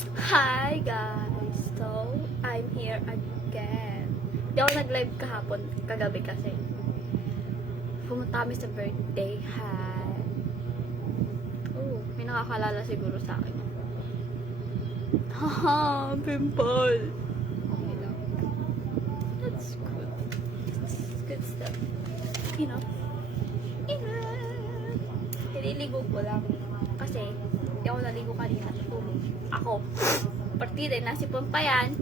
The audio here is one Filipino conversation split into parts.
Hi guys! So, I'm here again. Hindi ako nag-live kahapon, kagabi kasi. Pumunta kami sa birthday. Hi! Oh, may nakakalala siguro sa akin. Haha! Pimple! Okay lang. That's good. That's good stuff. You know? Nililigo ko lang. Kasi, hindi ako naligo kanina. Ako. Partida, nasipon pa yan.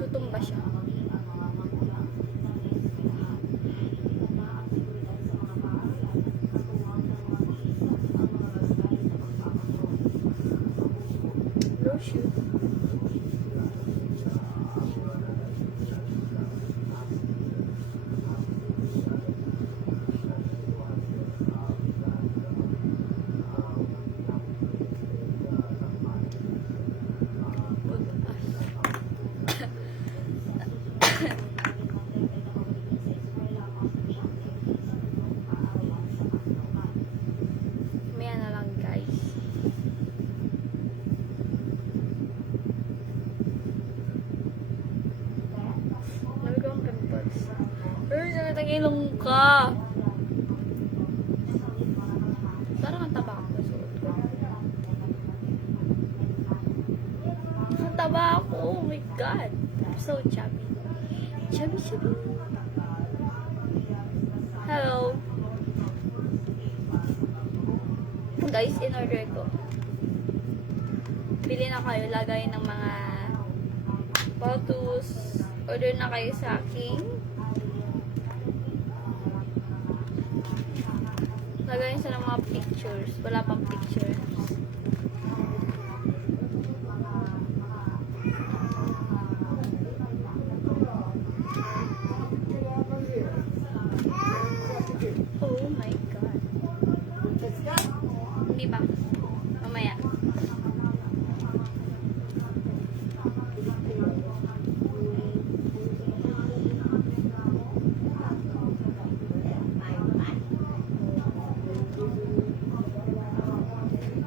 Tutumba siya. Low shoot. Maya na lang guys. Nalagawang pimples. Pero sa tagilong ka. Parang ang taba ako. Suot ko. Ang taba ako. Oh my god. I'm so chubby. Chubby, chubby. Hello. Guys, in order ko. Bili na kayo. Lagay ng mga photos. Order na kayo sa akin. Lagayin sa ng mga pictures. Wala pang pictures. Oh my god. Hindi pa. Mamaya.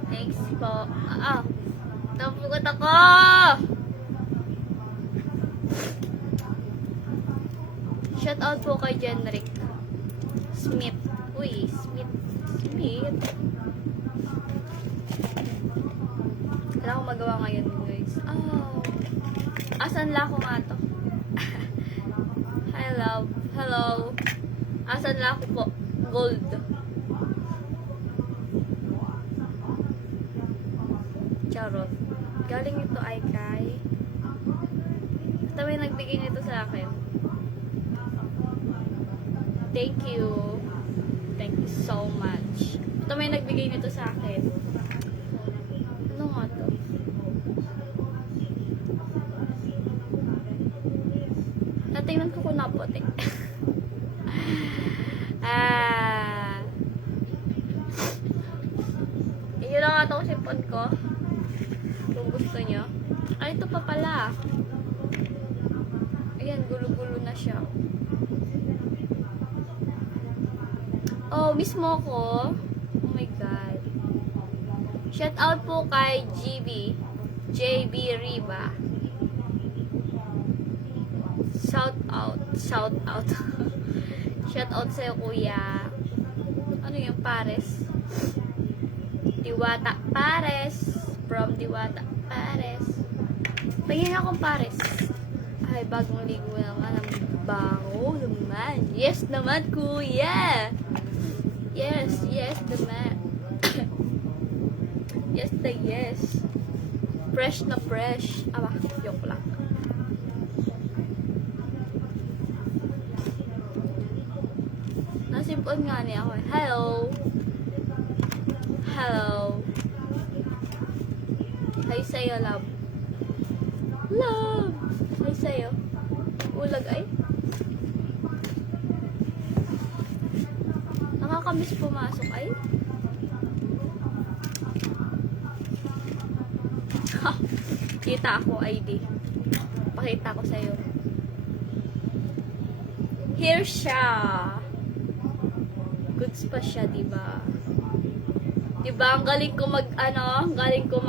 Thanks po. Napugot ako! Shout out po kay Jenrick Smith. Uy, Smith. Wala akong magawa ngayon, guys. Asan la ako nga to? Hi, love. Hello. Asan la ako po? Gold. Charot. Galing ito ay kay... Ito may nagbigay nito sa akin. Thank you. Thank you so much. Ito may nagbigay nito sa akin. Ano nga to? Natingnan ko kung naputi. Yun lang nga itong sipon ko. Kung gusto nyo. Ay, ito pa pala. Ayan, gulo-gulo na siya. Oh, mismo ko. Oh my god. Shout out po kay JB Riva. Shout out. Shout out sa'yo, kuya. Ano yung Pares? Diwata Pares. From Diwata Pares. Pagin akong Pares. Ay, bagong ligo naman. Ang bango naman. Yes naman, kuya. Yes naman. Yes. Fresh na fresh. Joke lang. Nasimpon nga niya ako. Hello. Hi sa'yo, love. Hi sa'yo. Ulag ay. Nakakamiss pumasok ay. Kita ako ID. Pakita ko sa'yo. Here siya. Goods pa siya, diba? Diba, ang galing ko ang galing ko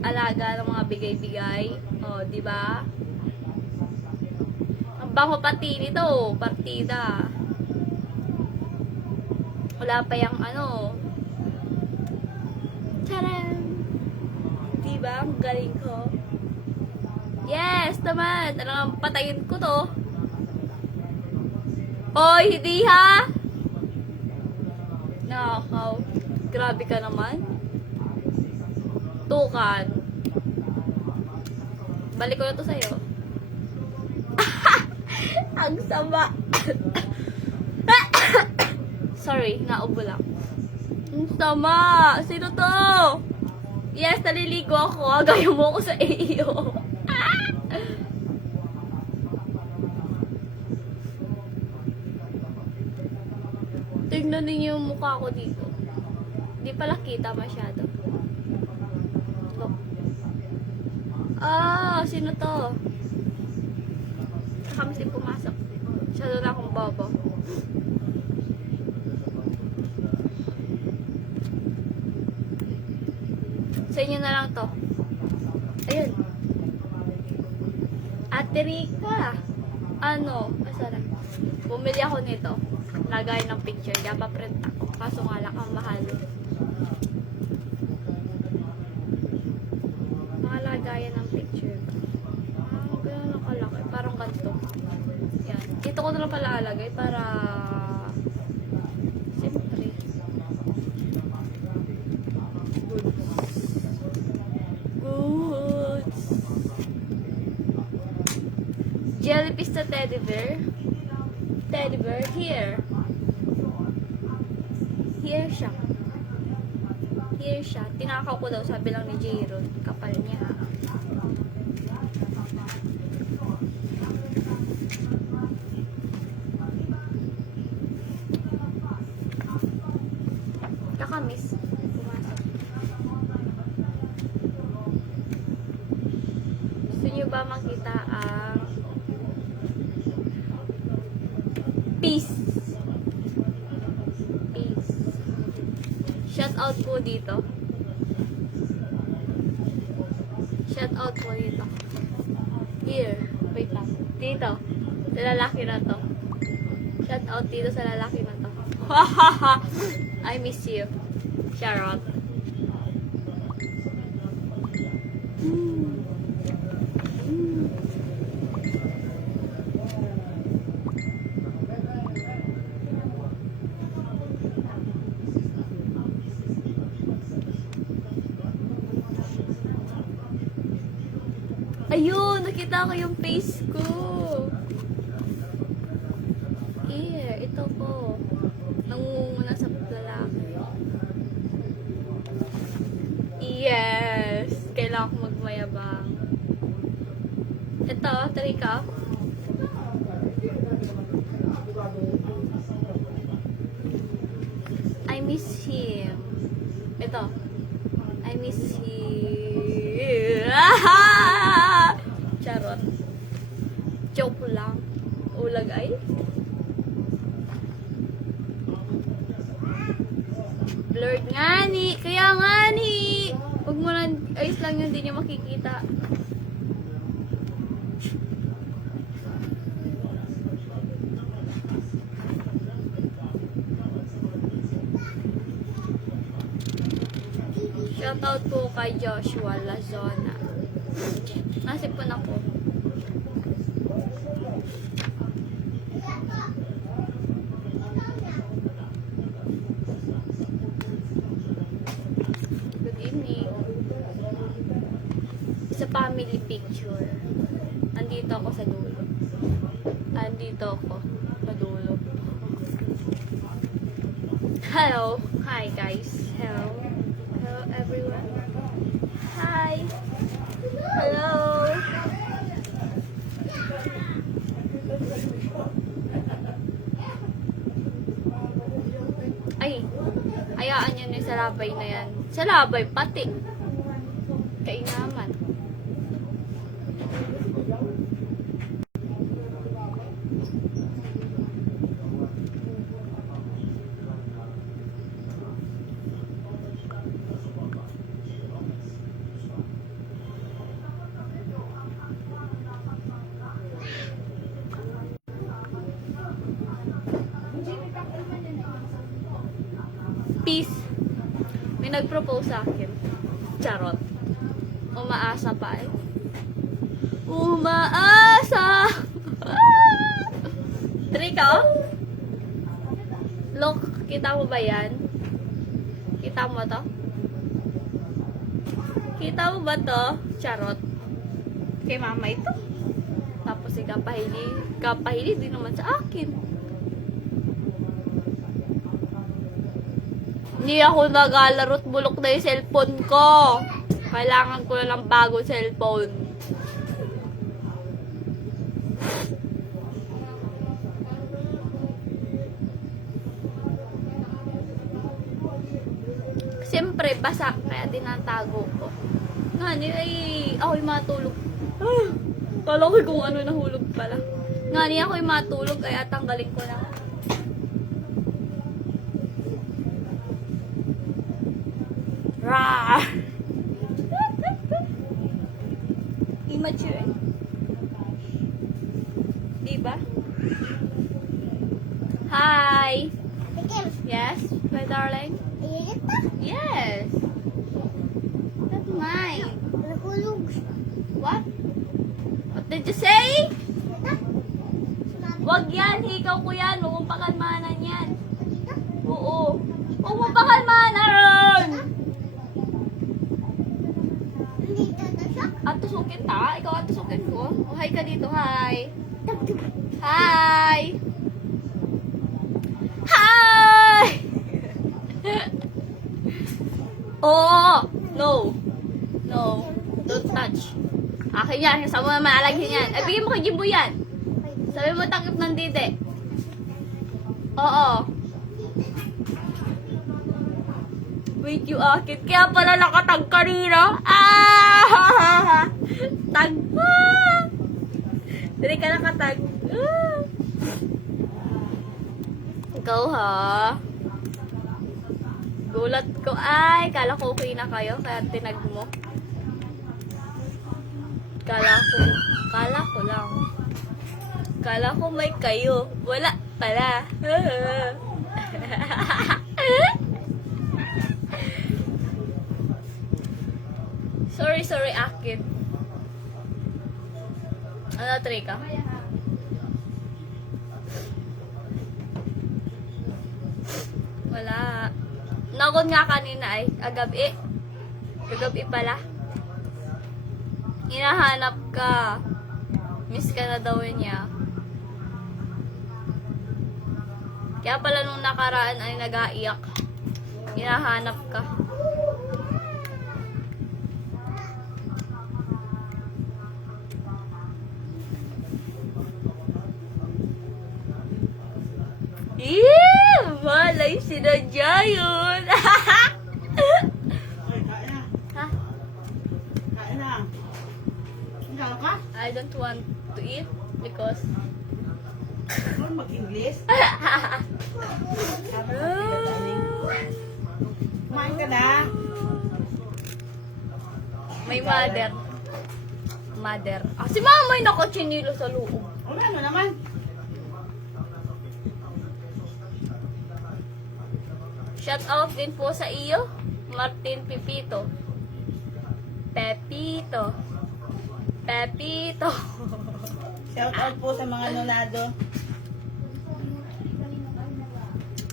alaga ng mga bigay-bigay. O, diba? Ang bango pati nito, partida. Wala pa yung Charan! Diba, ang galing ko? Yes, naman! Talagang patayin ko to. Oy, hindi ha? Nakakaw. Grabe ka naman. Tukan. Balik ko na to sa'yo. Ang sama. Sorry, naubo lang. Ang sama. Sino to? Yes, naliligo ako. Gaya mo ako sa iyo. Tignan ninyo yung mukha ko dito. Di pala kita masyado. Look. Sino to? Kakamis din pumasok. Masyado na akong bobo. Sa inyo na lang to. Ayun. Ate Rika. Asara. Bumili ako nito. Lagay ng picture. Dapat print ako. Kaso nga lang ang mahal. Mga lagayan ng picture. Ganun nakalaki. Parang ganito. Yan. Dito ko na lang pala alagay para siyempre. Goods. Jellyfish na teddy bear. Teddy bear here. Here siya. Here siya. Tinakaw ko daw, sabi lang ni Jayron. Kapal niya. Kakamis. Pumasok. Gusto niyo ba makita ang peace? Shout out po dito. Shout out po dito. Here. Wait lang. Dito. Sa lalaki na to. Shout out dito sa lalaki na to. I miss you. Charot. Ayun, nakita ko yung face ko. Here, ito ko. Nangunguna sa lalaki. Yes! Kailangan ko magmayabang. Ito, Trika. I miss him. Ito. I miss him. Charot. Joke lang. Ulag ay. Blurred nga ni. Kaya nga ni. Huwag mo lang. Ayos lang yun. Hindi nyo makikita. Shoutout po kay Joshua Lazona. Nasipon ako. Good evening. Sa family picture. Andito ako sa dulo. Andito ako sa dulo. Hello. Hi guys. Hello. Hello everyone. Hi. Hello. Ay. Hayaan yan yung sa labay na yan. Sa labay pati. Kainaman. Peace. May nag-propose sa akin. Charot. Umaasa pa eh. Umaasa! Trika, oh? Look, kita mo ba yan? Kita mo to? Kita mo ba to? Charot. Kay mama ito. Tapos si kapahili din naman sa akin. Hindi ako nagalaro't bulok na yung cellphone ko. Kailangan ko na ng bagong cellphone. Siyempre, basa. Kaya tinatago ko. Nga, ay ako'y matulog. Kala ko kung ano nahulog pala. Nga, niya ako'y matulog. Kaya tanggalin ko na. Rah! Immature. Diba? Hi! Yes, my darling? Yes. That's mine. What? What did you say? Wag yan, hikaw ko yan. Huwag mong pakalmanan yan. Oo. Huwag mong pakalmanan! Atusukin ta? Ikaw atusukin ko? Oh, hi ka dito, hi. Hi! Hi! Oh! No! No. Don't touch. Akin yan. Kasama mo naman alaghin yan. Ay, bigyan mo kay Jimbo yan. Sabi mo takip ng dide. Oo. Wait, you akit. Kaya pala nakatag kanina. Ah! Tag. Ah! Dali ka nakatag. Ah! Ikaw ha? Gulat ko. Ay, kala ko okay na kayo. Kaya tinag mo. Kala ko lang. Kala ko may kayo. Wala pala. Sorry, Akid. Ano, Trika? Wala. Nagod nga kanina ay agabi. Agabi pala. Hinahanap ka. Miss ka na daw niya. Kaya pala nung nakaraan ay nag-aiyak. Hinahanap ka. Malay sinadya yun. Ay, kain na. Ha? Kain na. Ikaw ka? I don't want to eat because Ano mag-English? Kumain ka na. may mother. Ah, si mama ay nakachinilo sa loob. Wala mo naman. Shout out din po sa iyo, Martin Pepito. Pepito. Shout out po sa mga nonado.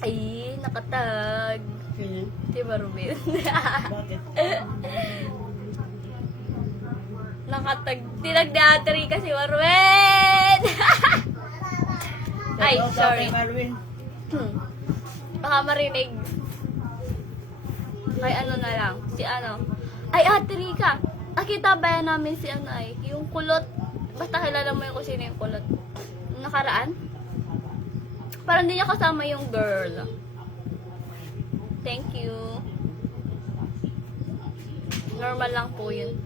Ay, nakatag. Si Marvin. Bakit? Nakatag. Tinagdatari kasi Marvin. Ay, Shout out sorry. kay Marvin. Baka marinig. Ay, ano na lang. Si ano. Ay, Ate Rika. Nakita ba yan namin si ano ay? Yung kulot. Basta kilala mo yung kung sino yung kulot. Yung nakaraan? Parang hindi niya kasama yung girl. Thank you. Normal lang po yun.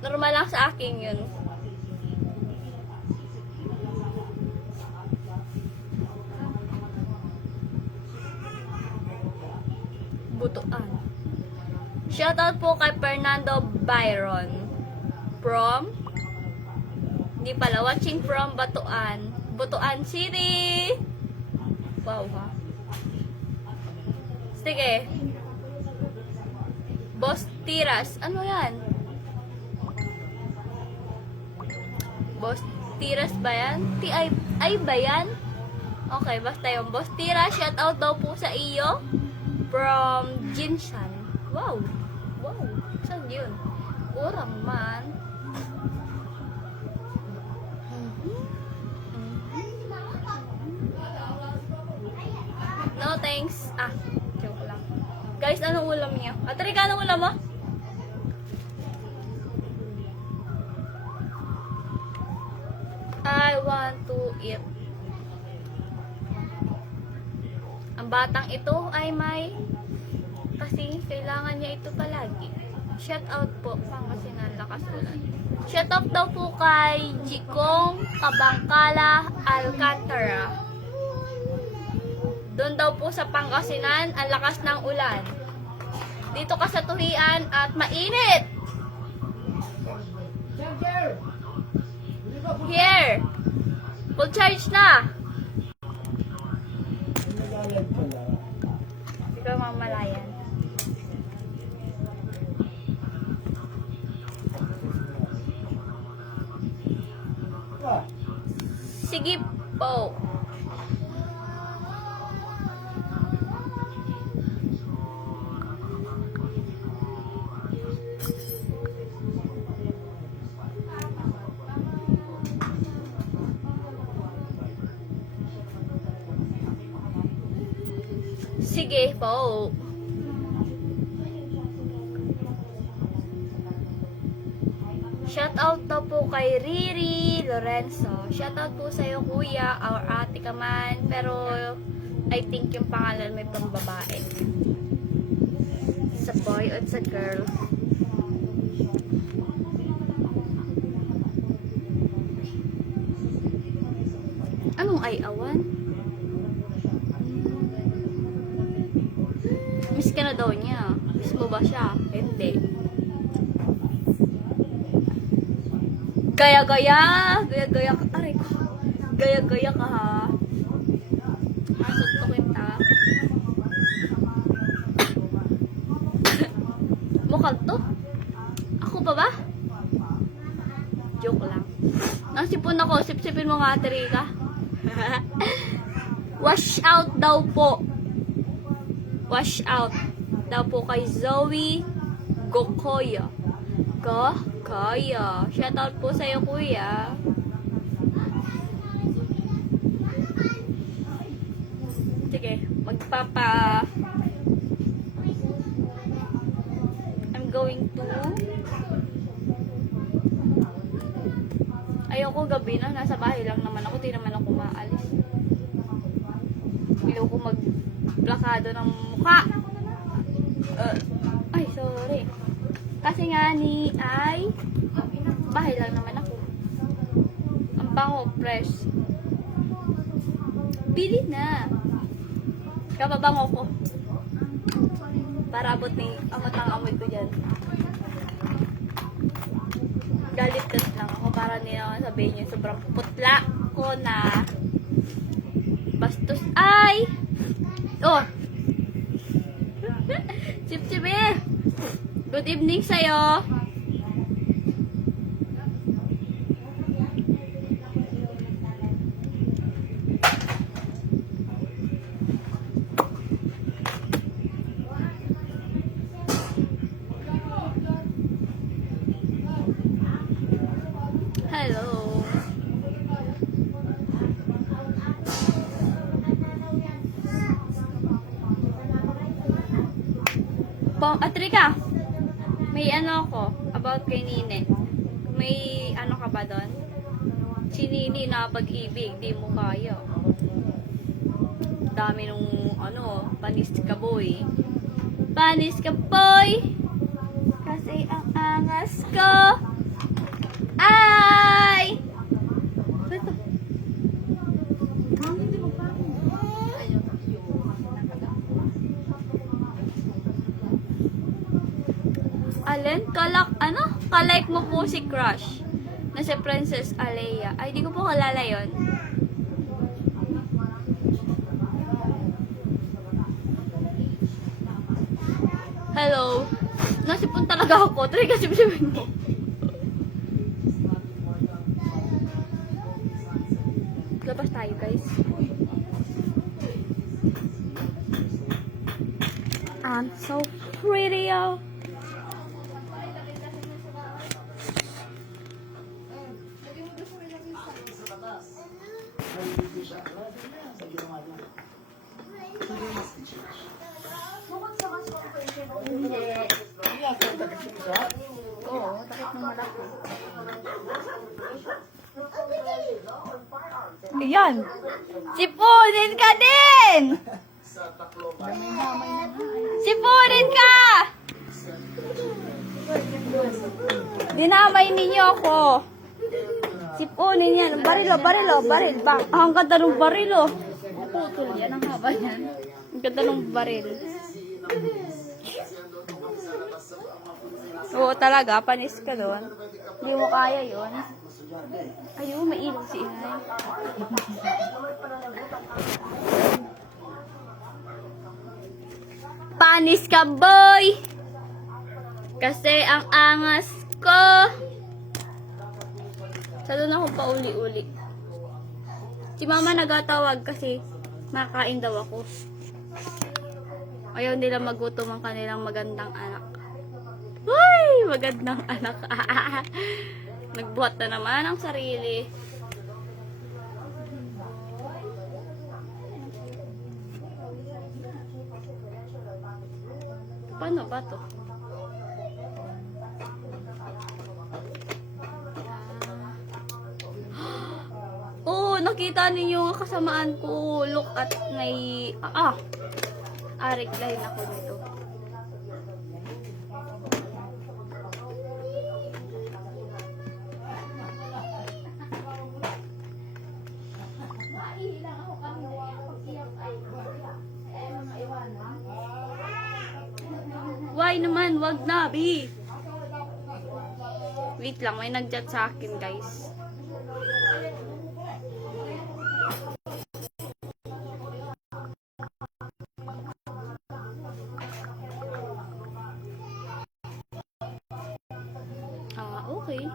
Normal lang sa akin yun. Butuan. Shoutout po kay Fernando Byron. From? Hindi pala. Watching from Butuan City. Wow ha. Sige. Boss Tiras. Ano yan? Boss Tiras ba yan? T-I ba yan? Okay, basta yung Boss Tiras. Shout out daw po sa iyo. From Jinshan. Wow. Wow. Saan yun? Urang man. No thanks. Joke lang. Guys, anong ulam niyo? Atrika, anong ulam mo? I want to eat. Ang batang ito ay may kasi kailangan niya ito palagi. Shout out po Pangasinan lakas ulan. Shout out daw po kay Jikong Kabangkala Alcantara. Doon daw po sa Pangasinan ang lakas ng ulan. Dito ka sa Tuhian at mainit. Here. Full charge na. Hindi ka mamalayan. Sige po. Sige po. Shout out daw po kay Riri Lorenzo. Shout out po sa iyo kuya or ate ka man. Pero I think yung pangalan may pang babae. Sa boy at sa girl. Anong ay awan? Miss ka na daw niya. Miss mo ba siya? Hindi. Gaya-gaya! Gaya-gaya ka. Aray ko. Gaya-gaya ka ha. Masuntukin ta. Mukhang to? Ako pa ba? Joke lang. Nasipon ako. Sip-sipin mo nga, Terika. Wash out daw po. Wash out daw po kay Zoe Gokoya. Gokoya. Shout out po sa iyo, kuya. Sige, I'm going to ayoko gabi na, nasa bahay lang naman ako, di naman ako maalis. Ayoko magplakado ng mukha. Ay, sorry. Kasi nga ni ay bahay lang naman ako. Ang bango, fresh. Pili na. Kapabango ko. Para abot ni amat ang amoy ko dyan. Galit lang ako para nila sabihin niyo sobrang putla ko na bastos. Ay! Oh! Chip-chipi! Good evening sa'yo! Hello! Atrika! May ano ako about kay Nine. May ano ka ba doon? Si Nini na pag-ibig, di mo kaya. Dami nung ano, panis ka boy. Panis ka boy! Kasi ang angas ko. Ay! Ito. Alin? Kalike mo po si Crush na si Princess Alea. Ay, di ko po kalala yun. Hello. Nasipon talaga ako. Try kasi sabihin mo. Labas tayo, guys. I'm so pretty, oh. Oo, takip mo malaki. Ayan. Sipunin ka din! Sipunin ka! Dinamay ninyo ako. Sipunin yan. Barilo. Baril. Ang ganda ng barilo. Putol yan. Ang haba yan. Ang ganda ng baril. Oo talaga. Panis ka doon. Hindi mo kaya yun. Ayun, may ilaw si Inay. Panis ka, boy! Kasi ang angas ko. Sa doon ako pauli-uli. Si mama nagatawag kasi makain daw ako. Ayaw nila magutom ang kanilang magandang anak. Uy! Magandang anak. Nagbuhat na naman ang sarili. Paano ba to? Oh, nakita ninyo ang kasamaan ko. Look at my... Arik line ako nito. Why naman? Wag na, B. Wait lang, may nag-chat sa akin, guys. Okay.